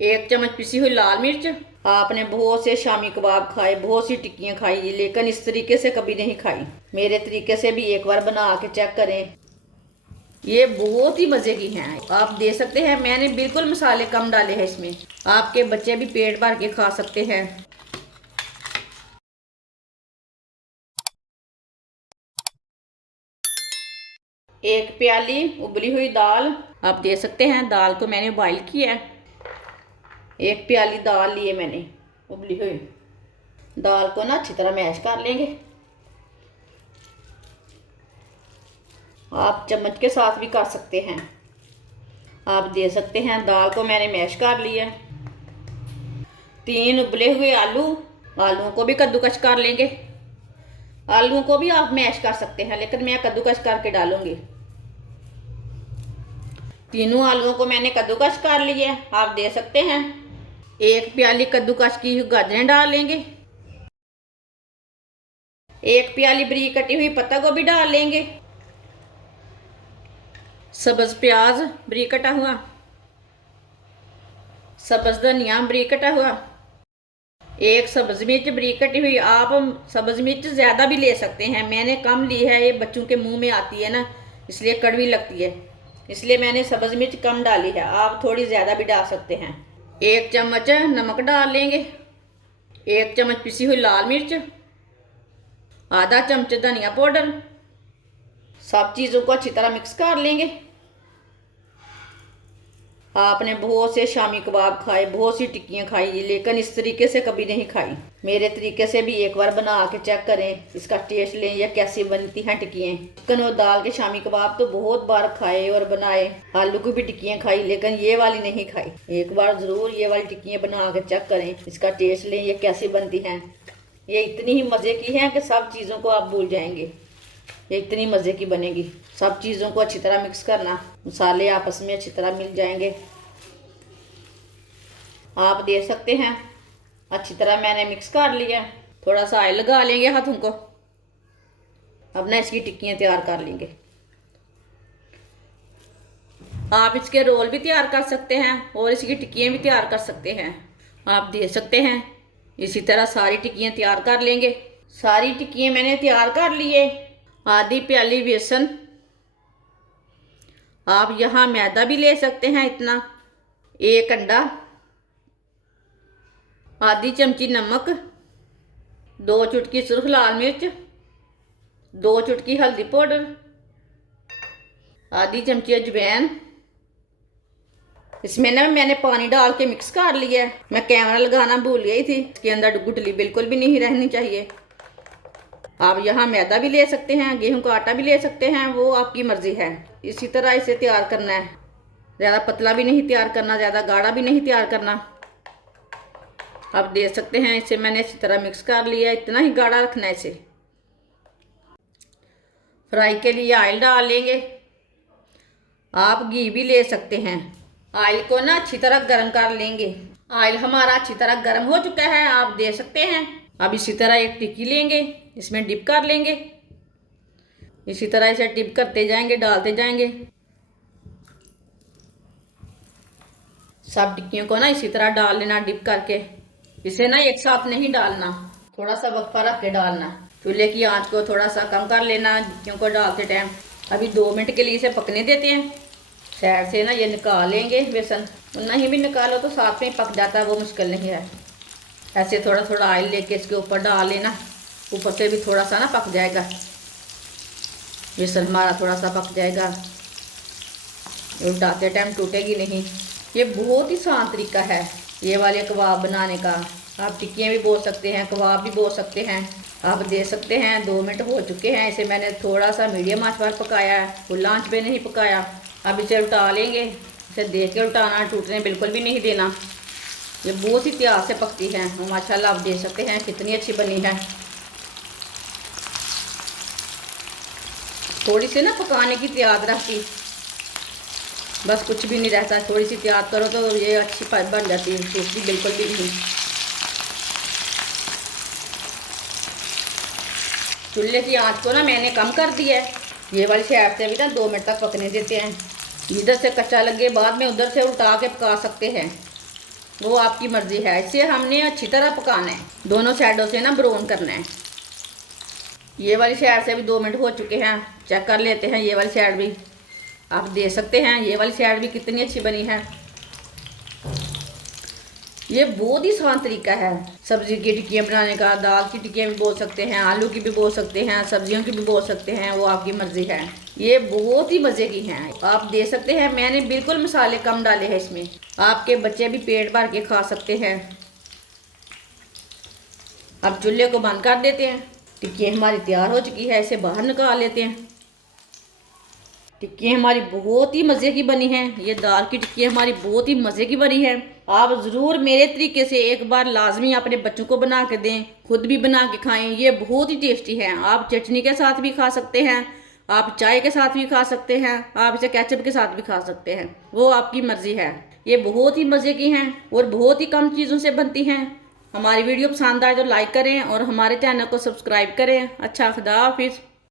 1 चम्मच पिसी हुई लाल मिर्च। आपने बहुत से शामी कबाब खाए, बहुत सी टिक्कियाँ खाई, लेकिन इस तरीके से कभी नहीं खाई। मेरे तरीके से भी एक बार बना के चेक करें, ये बहुत ही मज़े की हैं। आप दे सकते हैं, मैंने बिल्कुल मसाले कम डाले हैं इसमें। आपके बच्चे भी पेट भर के खा सकते हैं। एक प्याली उबली हुई दाल आप दे सकते हैं। दाल को मैंने बॉईल किया है। 1 प्याली दाल लिए मैंने उबली हुई। दाल को ना अच्छी तरह मैश कर लेंगे। आप चम्मच के साथ भी कर सकते हैं। आप दे सकते हैं। दाल को मैंने मैश कर लिया। 3 उबले हुए आलू, आलूओं को भी कद्दूकस कर लेंगे। आलूओं को भी आप मैश कर सकते हैं, लेकिन मैं कद्दूकस करके डालूंगी। तीनों आलूओं को मैंने कद्दूकस कर लिया। आप दे सकते हैं। 1 प्याली कद्दूकस की गाजरें डाल लेंगे। 1 प्याली बारीक कटी हुई पत्ता गोभी डाल लेंगे। सब्ज प्याज बारीक कटा हुआ, सब्ज धनिया बारीक कटा हुआ, 1 सब्ज मिर्च बारीक कटी हुई। आप सब्ज मिर्च ज़्यादा भी ले सकते हैं, मैंने कम ली है। ये बच्चों के मुंह में आती है ना, इसलिए कड़वी लगती है, इसलिए मैंने सब्ज मिर्च कम डाली है। आप थोड़ी ज़्यादा भी डाल सकते हैं। 1 चम्मच नमक डाल लेंगे। 1 चम्मच पिसी हुई लाल मिर्च, आधा चम्मच धनिया पाउडर। सब चीज़ों को अच्छी तरह मिक्स कर लेंगे। आपने बहुत से शामी कबाब खाए, बहुत सी टिक्कियाँ खाई, लेकिन इस तरीके से कभी नहीं खाई। मेरे तरीके से भी एक बार बना के चेक करें, इसका टेस्ट लें या कैसी बनती हैं टिक्कियाँ। चिकन और दाल के शामी कबाब तो बहुत बार खाए और बनाए, आलू की भी टिक्कियाँ खाई, लेकिन ये वाली नहीं खाई। एक बार ज़रूर ये वाली टिक्कियाँ बना के चेक करें, इसका टेस्ट लें या कैसी बनती हैं। ये इतनी ही मज़े की हैं कि सब चीज़ों को आप भूल जाएंगे। ये इतनी मज़े की बनेगी। सब चीज़ों को अच्छी तरह मिक्स करना, मसाले आपस में अच्छी तरह मिल जाएंगे। आप दे सकते हैं। अच्छी तरह मैंने मिक्स कर लिया। थोड़ा सा ऑयल लगा लेंगे हाथों को। अब ना इसकी टिक्कियाँ तैयार कर लेंगे। आप इसके रोल भी तैयार कर सकते हैं और इसकी टिक्कियाँ भी तैयार कर सकते हैं। आप दे सकते हैं। इसी तरह सारी टिक्कियाँ तैयार कर लेंगे। सारी टिक्कियाँ मैंने तैयार कर लिए। आधी प्याली बेसन, आप यहाँ मैदा भी ले सकते हैं इतना। 1 अंडा, आधी चमची नमक, 2 चुटकी सुर्ख लाल मिर्च, 2 चुटकी हल्दी पाउडर, आधी चमची अजवाइन। इसमें ना मैंने पानी डाल के मिक्स कर लिया है। मैं कैमरा लगाना भूल गई थी। इसके अंदर गुठली बिल्कुल भी नहीं रहनी चाहिए। आप यहाँ मैदा भी ले सकते हैं, गेहूं का आटा भी ले सकते हैं, वो आपकी मर्जी है। इसी तरह इसे तैयार करना है। ज़्यादा पतला भी नहीं तैयार करना, ज़्यादा गाढ़ा भी नहीं तैयार करना। आप दे सकते हैं। इसे मैंने अच्छी तरह मिक्स कर लिया। इतना ही गाढ़ा रखना है इसे। फ्राई के लिए ऑयल डाल लेंगे। आप घी भी ले सकते हैं। ऑयल को ना अच्छी तरह गर्म कर लेंगे। ऑयल हमारा अच्छी तरह गर्म हो चुका है। आप दे सकते हैं। अब इसी तरह एक टिक्की लेंगे, इसमें डिप कर लेंगे। इसी तरह इसे डिप करते जाएंगे, डालते जाएंगे। सब टिक्कियों को ना इसी तरह डाल लेना डिप करके। इसे ना एक साथ नहीं डालना, थोड़ा सा वक्फा रख के डालना। चूल्हे की आंच को थोड़ा सा कम कर लेना टिक्कियों को डालते टाइम। अभी 2 मिनट के लिए इसे पकने देते हैं। साइड से ना ये निकाल लेंगे बेसन। नहीं भी निकालो तो साथ में पक जाता है, वो मुश्किल नहीं है। ऐसे थोड़ा थोड़ा ऑयल लेके इसके ऊपर डाल लेना। ऊपर से भी थोड़ा सा ना पक जाएगा, बेसन हमारा थोड़ा सा पक जाएगा। उल्टाते टाइम टूटेगी नहीं। ये बहुत ही आसान तरीका है ये वाले कबाब बनाने का। आप टिक्कियाँ भी बोल सकते हैं, कबाब भी बोल सकते हैं। आप दे सकते हैं। 2 मिनट हो चुके हैं। इसे मैंने थोड़ा सा मीडियम आंच पर पकाया है, फुल आंच पे नहीं पकाया। अब इसे उल्टा लेंगे। इसे देख के उल्टाना, टूटने बिल्कुल भी नहीं देना। ये बहुत ही प्यार से पकती है और माशाल्लाह आप देख सकते हैं कितनी अच्छी बनी है। थोड़ी सी ना पकाने की त्याग रहती, बस कुछ भी नहीं रहता। थोड़ी सी त्याग करो तो ये अच्छी बन जाती है, टूटती बिल्कुल भी नहीं। चूल्हे की आंच को ना मैंने कम कर दिया है। ये वाली साइड से भी ना 2 मिनट तक पकने देते हैं। इधर से कच्चा लगे बाद में उधर से उल्टा के पका सकते हैं। वो आपकी मर्जी है। इसे हमने अच्छी तरह पकाना है, दोनों साइडों से ना ब्राउन करना है। ये वाली साइड से भी 2 मिनट हो चुके हैं, चेक कर लेते हैं। ये वाली साइड भी आप देख सकते हैं, ये वाली साइड भी कितनी अच्छी बनी है। ये बहुत ही आसान तरीका है सब्जी की टिक्कियाँ बनाने का। दाल की टिक्कियाँ भी बोल सकते हैं, आलू की भी बोल सकते हैं, सब्जियों की भी बोल सकते हैं, वो आपकी मर्जी है। ये बहुत ही मज़े की हैं, आप देख सकते हैं। मैंने बिल्कुल मसाले कम डाले हैं इसमें, आपके बच्चे भी पेट भर के खा सकते हैं। अब चूल्हे को बंद कर देते हैं। टिक्कियाँ हमारी तैयार हो चुकी है, इसे बाहर निकाल लेते हैं। टिक्कियाँ हमारी बहुत ही मज़े की बनी हैं। ये दाल की टिक्की हमारी बहुत ही मज़े की बनी है। आप ज़रूर मेरे तरीके से एक बार लाजमी अपने बच्चों को बना के दें, खुद भी बना के खाएं। ये बहुत ही टेस्टी है। आप चटनी के साथ भी खा सकते हैं, आप चाय के साथ भी खा सकते हैं, आप इसे केचप के साथ भी खा सकते हैं, वो आपकी मर्ज़ी है। ये बहुत ही मज़े की हैं और बहुत ही कम चीज़ों से बनती हैं। हमारी वीडियो पसंद आए तो लाइक करें और हमारे चैनल को सब्सक्राइब करें। अच्छा, खुदा हाफिज़।